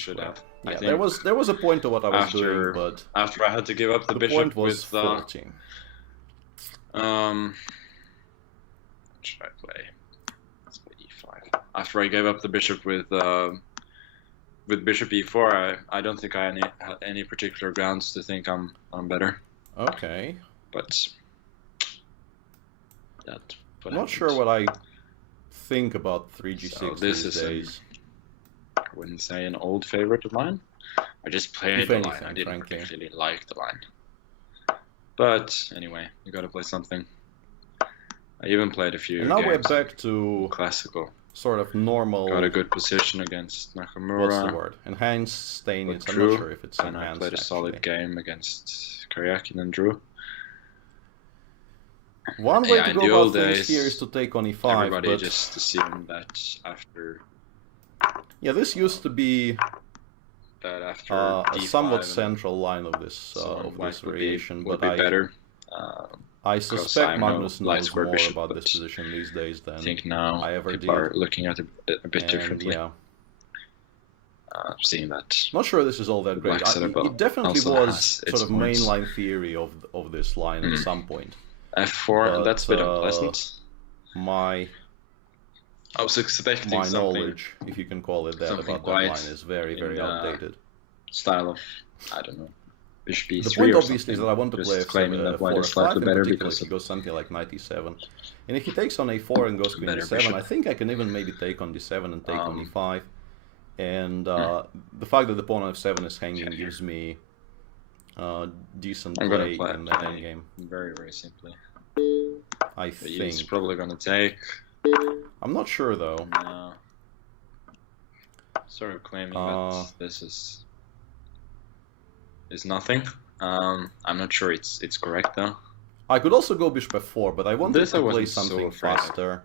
should have. Yeah, I think there was a point to what I was doing, but after I had to give up the bishop point was with 14. What should I play? Let's play e5. After I gave up the bishop with bishop e4, I don't think I had any particular grounds to think I'm better. Okay. But that. I'm not sure what I think about 3g6 So this these is days. I wouldn't say an old favorite of mine. I just played the line. I didn't particularly like the line. But anyway, you gotta play something. I even played a few And now games we're back to classical. sort of normal. Got a good position against Nakamura. What's the word? Enhanced staining. I'm not sure if it's and enhanced. I played a solid game against Karyakin and drew. One way to go about things here is to take on e5. Everybody just assumed that after. Yeah, this used to be after a somewhat central line of this variation, but I suspect Magnus knows more about this position these days than I think now I ever people did. are looking at it a bit differently. Yeah. Seeing that. Not sure this is all that great. It definitely was sort of mainline theory of this line at some point. F4, but, that's a bit unpleasant. I was expecting my knowledge, if you can call it that, about that line is very, very outdated. Style of, I don't know, bishop e3. The point obviously is that I want to play claiming that white is slightly better because he goes something like knight e7, and if he takes on a4 and goes queen e7, I think I can even maybe take on d7 and take on e5, and the fact that the pawn on f7 is hanging gives me decent play in that endgame. Very, very simply. I think he's probably gonna take. I'm not sure though. No. Sort of claiming that this is nothing. I'm not sure it's correct though. I could also go bishop f4, but I wanted to play something faster.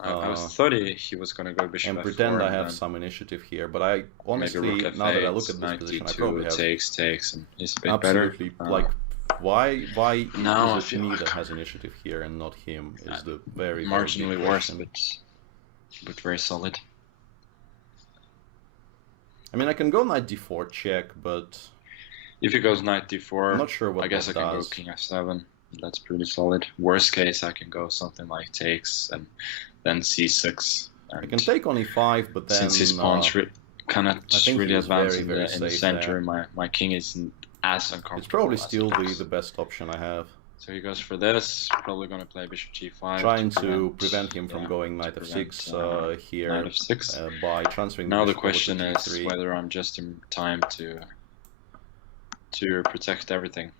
I thought he was gonna go bishop and f4 pretend I have some initiative here, but I honestly, now that I look at this position, I probably have takes, and he's a bit absolutely better. like why now is it me that has initiative here and not him? Is the very marginally very worse, but very solid. I mean, I can go knight d4 check, but if he goes knight d4, I'm not sure what I guess I can go king f7. That's pretty solid. Worst case, I can go something like takes and then c6. I can take on e5, but then since his pawn's cannot really advance in the center, my king isn't as uncomfortable. It's probably still the best option I have. So he goes for this. Probably going to play bishop g5. Trying to prevent him from going knight f6 here knight f6. By transferring. Now the question is whether I'm just in time to protect everything.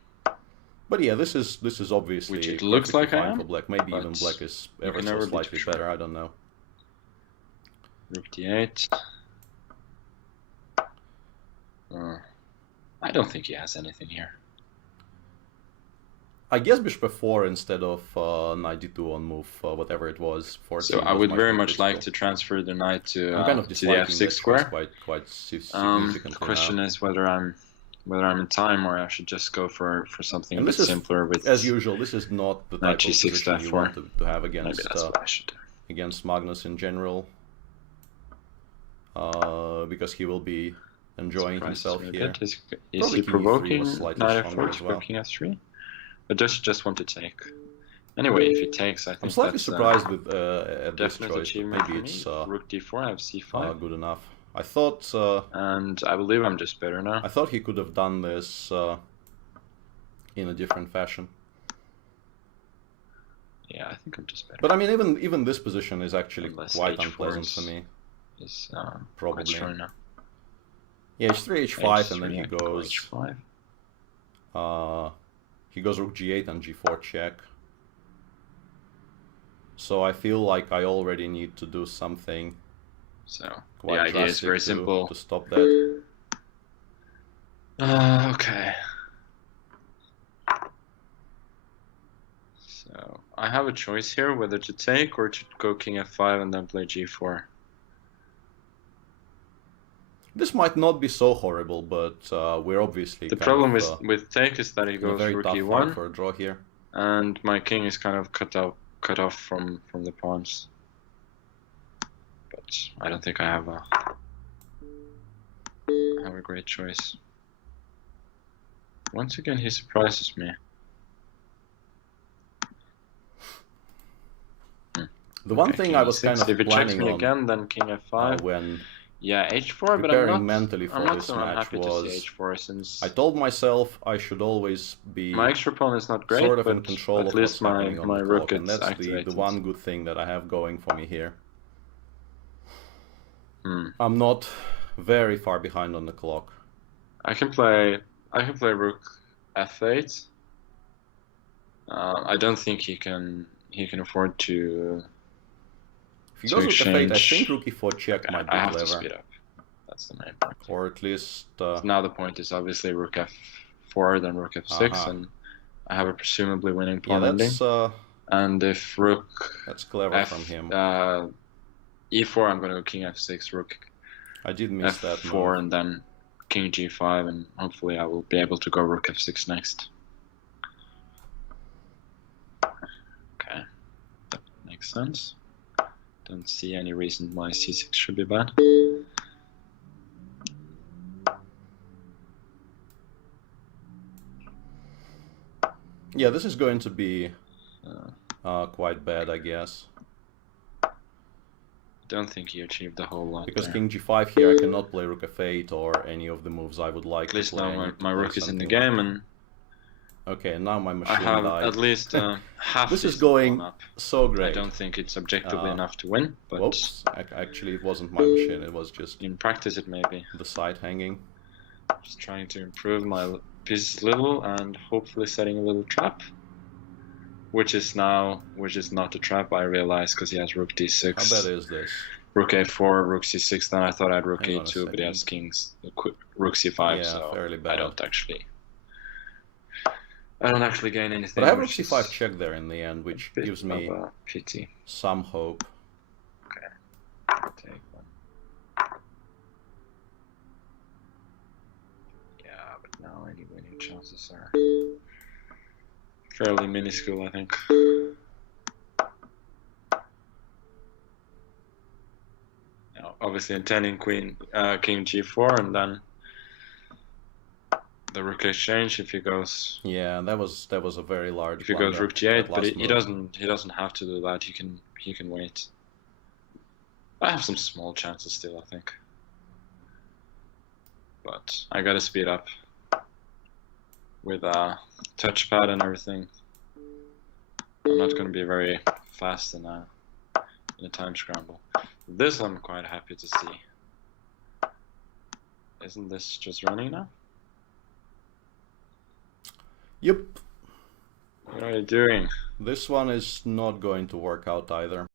But yeah, this is obviously which it looks like I am for black. Maybe even black is ever so slightly better. I don't know. Rook d8. I don't think he has anything here. I guess bishop f4 instead of knight d2 on move whatever it was. 14 so I would very much like to transfer the knight to the f6 square. Quite significantly. The question is whether I'm in time or I should just go for something a bit simpler. With as usual, this is not the type of position you want to have against Magnus in general, because he will be enjoying himself here. Is he provoking knight f4 to king f3? I just want to take. Anyway, if he takes, I think I'm slightly surprised with at this definite choice. achievement. Maybe it's rook d4. I have c5. Good enough. I thought. And I believe I'm just better now. I thought he could have done this in a different fashion. Yeah, I think I'm just better. But I mean, even this position is actually quite unpleasant for me. Is probably. Strong now. Yeah, h3, h5, and then he goes. h5. He goes rook g8 and g4 check. So I feel like I already need to do something. So the idea is very simple to stop that. Okay. So I have a choice here whether to take or to go king f5 and then play g4. This might not be so horrible, but we're obviously the problem with take is that he goes rook e1 for a draw here, and my king is kind of cut off from the pawns. But I don't think I have have a great choice. Once again, he surprises me. The one thing I was kind of if it checks planning me on again, then king f5. when Yeah, h4, but preparing I'm not mentally for this so match unhappy to was see h4 since I told myself I should always be my extra pawn is not great, sort of but in control at of least what's happening on my the rook clock, and is that's activated. the one good thing that I have going for me here. Hmm. I'm not very far behind on the clock. I can play rook f8. I don't think he can afford to. If he goes rook f8, I think exchange. rook e4 check Okay, might be I have clever. to speed up. That's the main point. Or at least... So now the point is obviously rook f4, then rook f6, and I have a presumably winning pawn ending. And if rook... That's clever from him. e4, I'm going to go king f6, rook I did miss f4, that move. and then king g5, and hopefully I will be able to go rook f6 next. Okay, that makes sense. Don't see any reason why c6 should be bad. Yeah, this is going to be quite bad, I guess. Don't think he achieved the whole lot. Because there. king g5 here, I cannot play rook f8 or any of the moves I would like to play. At least now my rook is in the game, and okay, and now my machine I have died. at least half. This is going up. so great. I don't think it's objectively enough to win, but whoops! Actually, it wasn't my machine. It was just in practice it may be. The side hanging. Just trying to improve my pieces a little and hopefully setting a little trap, which is not a trap. I realize because he has rook d6. How bad is this? Rook a4, rook c6. Then I thought I had rook Hang on a2, but he has kings, rook c5. Yeah, so fairly bad. I don't actually gain anything. But I have rook c5 check there in the end, which gives me pity. some hope. Okay, I'll take one. Yeah, but now any winning chances are fairly minuscule, I think. Now, obviously intending king g4, and then the rook exchange if he goes. Yeah, that was a very large. If he goes rook g8, but he move. doesn't have to do that. He can wait. I have some small chances still, I think. But I gotta speed up with touchpad and everything. I'm not gonna be very fast in a time scramble. This I'm quite happy to see. Isn't this just running now? Yep. What are you doing? This one is not going to work out either.